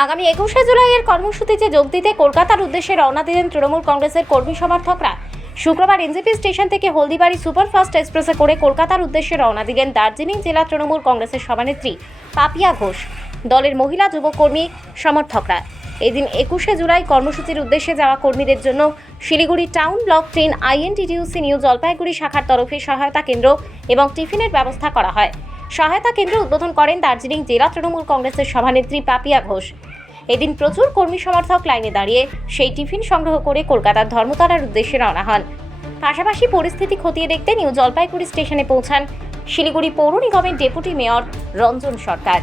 আগামী 21শে জুলাইয়ের কর্মসূচিতে যোগ দিতে কলকাতার উদ্দেশ্যে রওনা দিলেন তৃণমূল কংগ্রেসের কর্মী সমর্থকরা। শুক্রবার এনজেপি স্টেশন থেকে হলদিবাড়ি সুপারফাস্ট এক্সপ্রেসে করে কলকাতার উদ্দেশ্যে রওনা দিলেন দার্জিলিং জেলা তৃণমূল কংগ্রেসের সভানেত্রী পাপিয়া ঘোষ। দলের মহিলা যুব কর্মী সমর্থকরা এদিন 21শে জুলাই কর্মসূচির উদ্দেশ্যে যাওয়া কর্মীদের জন্য Siliguri town block 10 INTTUC new Jalpaiguri শাখার তরফে সহায়তা কেন্দ্র এবং টিফিনের ব্যবস্থা করা হয়। সহায়তা কেন্দ্র উদ্বোধন করেন দার্জিলিং জেলা তৃণমূল কংগ্রেসের সভানেত্রী পাপিয়া ঘোষ। এদিন প্রচুর কর্মী সমর্থক লাইনে দাঁড়িয়ে সেই টিফিন সংগ্রহ করে কলকাতার ধর্মতলার উদ্দেশ্যে রওনা হন। পাশাপাশি পরিস্থিতি খতিয়ে দেখতে নিউ জলপাইগুড়ি স্টেশনে পৌঁছান শিলিগুড়ি পৌর নিগমের ডেপুটি মেয়র রঞ্জন সরকার।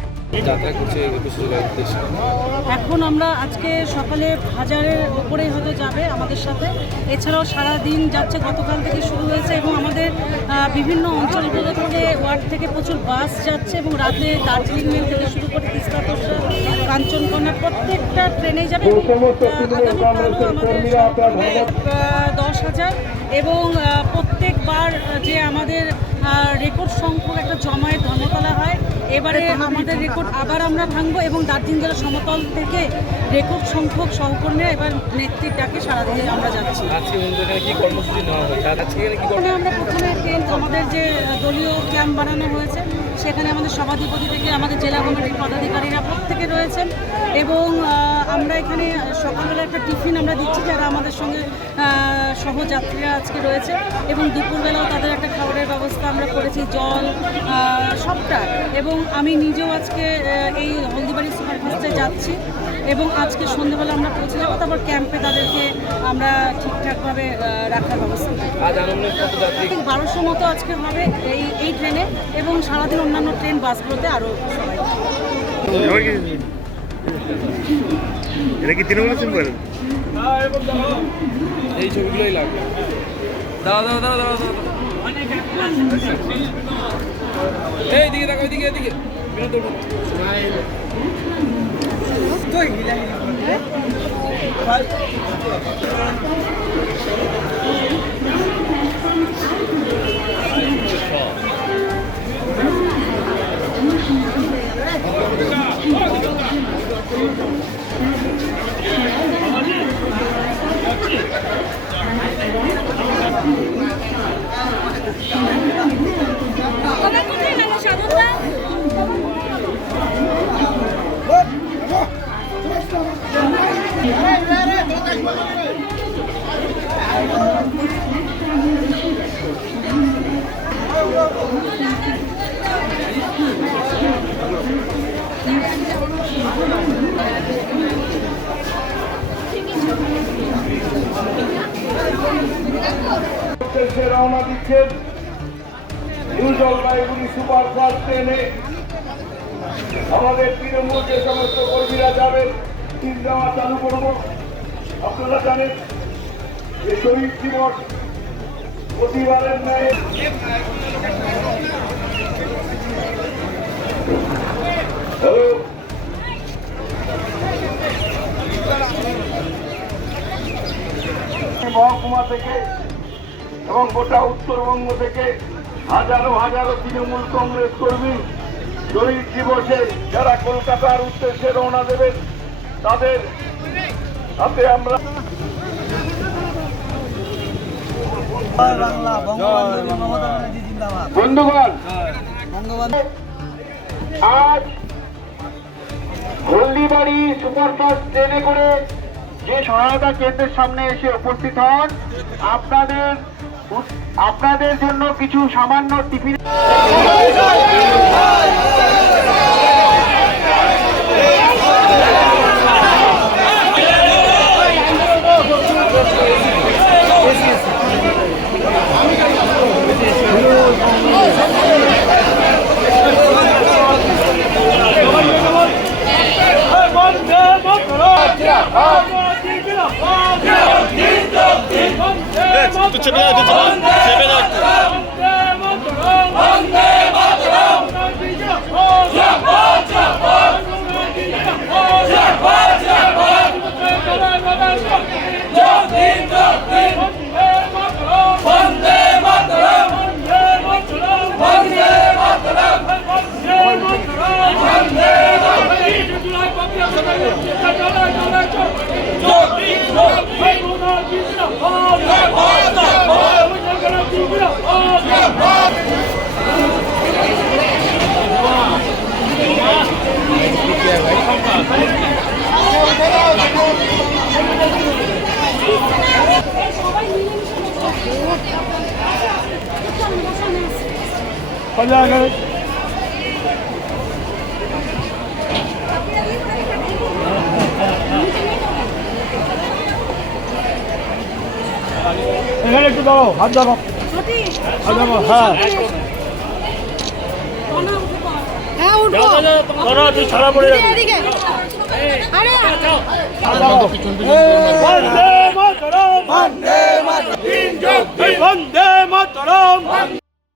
এখন আমরা আজকে সকালে হাজারের উপরেই হয়তো যাবে আমাদের সাথে, এছাড়াও সারা দিন যাচ্ছে, গতকাল থেকে শুরু হয়েছে এবং আমাদের বিভিন্ন অঞ্চলগুলো থেকে ওয়ার্ড থেকে প্রচুর বাস যাচ্ছে এবং রাতে দার্জিলিং মেল থেকে শুরু করে তিস্তা তোষা কাঞ্চনকন্যা প্রত্যেকটা ট্রেনেই যাবে। আগামীকালও আমাদের 10,000 এবং প্রত্যেকবার যে আমাদের রেকর্ড সংখ্যক একটা জমায়েত ধর্মতলা হয়, এবারে আমাদের রেকর্ড আবার আমরা ভাঙবো এবং দার্জিলিং জেলা সমতল থেকে রেকর্ড সংখ্যক সহকর্মীরা এবার নেত্রীর ডাকে সারাদিনে আমরা যাচ্ছি। আমরা প্রথমে আমাদের যে দলীয় ক্যাম্প বানানো হয়েছে সেখানে আমাদের সভাধিপতি থেকে আমাদের জেলা কমিটির পদাধিকারীরা প্রত্যেকে রয়েছেন এবং আমরা এখানে সকালবেলা একটা টিফিন আমরা দিচ্ছি যারা আমাদের সঙ্গে সহযাত্রীরা আজকে রয়েছে এবং দুপুরবেলাও তাদের একটা খাবারের ব্যবস্থা আমরা করেছি, জল সবটা। এবং আমি নিজেও আজকে এই হলদিবাড়ি সুপারফাস্টে যাচ্ছি এবং আজকে সন্ধ্যেবেলা আমরা পৌঁছে যাবো, তারপর ক্যাম্পে তাদেরকে আমরা ঠিকঠাকভাবে রাখার ব্যবস্থা। 1200 মতো আজকে হবে এই ট্রেনে এবং সারাদিন অন্যান্য ট্রেন বাসগুলোতে আরও সবাই। এটা কি তৃণমূল সিম্বল? এই ছবিগুলোই লাগবে। দাঁড়া দাঁড়া দাঁড়া দাঁড়া দাঁড়া, এইদিকে দেখো, এইদিকে এইদিকে রওনা দিচ্ছেন নিউ জলপাইগুড়ি সুপারফাস্ট ট্রেনে। আমাদের তৃণমূল যে সমস্ত কর্মীরা যাবেন, টিম দেওয়া চালু করব। আপনারা জানেন যে শহীদ দিবস প্রতিবারের ন্যায় মহকুমা থেকে এবং গোটা উত্তরবঙ্গ থেকে হাজারো হাজারো তৃণমূল কংগ্রেস কর্মী শহীদ দিবসে যারা কলকাতার উদ্দেশ্যে রওনা দেবেন তাদের সাথে আমরা বন্ধুগণ, আজ হলদিবাড়ি সুপারফাস্ট ট্রেনে করে যে সহায়তা কেন্দ্রের সামনে এসে উপস্থিত হন, আপনাদের জন্য কিছু সামান্য টিফিন Vande এখানে একটু দাঁড়াও, হাত দাঁড়াও, হাত দাঁড়াও, হ্যাঁ। হ্যাঁ উঠবো দাঁড়াও, তুই ছাড়া পড়ে যাবি। এদিকে আরে বন্দে মাতরম, বন্দে মাতরম, বন্দে মাতরম,